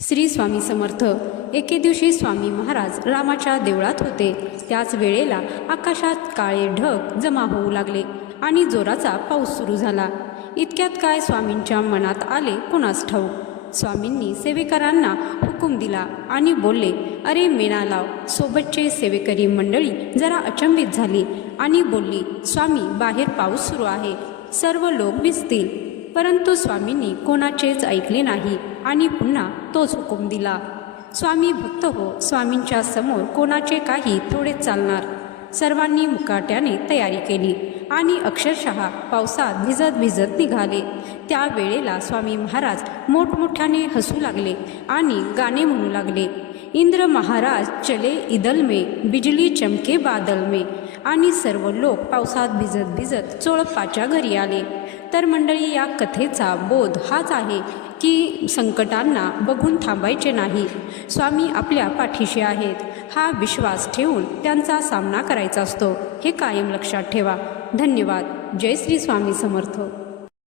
श्री स्वामी समर्थ। एके दिवशी स्वामी महाराज रामाच्या देवळात होते। त्याच वेळेला आकाशात काळे ढग जमा होऊ लागले आणि जोराचा पाऊस सुरू झाला। इतक्यात काय स्वामींच्या मनात आले कोणास ठाऊक। स्वामींनी सेवेकरांना हुकूम दिला आणि बोलले, अरे मेणा लाव। सोबतचे सेवेकरी मंडळी जरा अचंबित झाली आणि बोलली, स्वामी बाहेर पाऊस सुरू आहे, सर्व लोक भिजतील। परंतु स्वामींनी कोणाचेच ऐकले नाही आणि पुन्हा तोच हुकूम दिला। स्वामी भक्त हो, स्वामींच्या समोर कोणाचे काही थोडेच चालणार। सर्वांनी मुकाट्याने तयारी केली आणि अक्षरशः पावसात भिजत भिजत निघाले। त्या वेळेला स्वामी महाराज मोठमोठ्याने हसू लागले आणि गाणे म्हणू लागले, इंद्र महाराज चले इदल में, बिजली चमके बादल में। आणि सर्व लोक पावसात भिजत भिजत चोळप्पाच्या घरी आले। तर मंडळी, या कथेचा बोध हाच आहे की संकटांना बघून थांबायचे नाही। स्वामी आपल्या पाठीशी आहेत हा विश्वास ठेवून त्यांचा सामना करायचा असतो, हे कायम लक्षात ठेवा। धन्यवाद। जय श्री स्वामी समर्थ।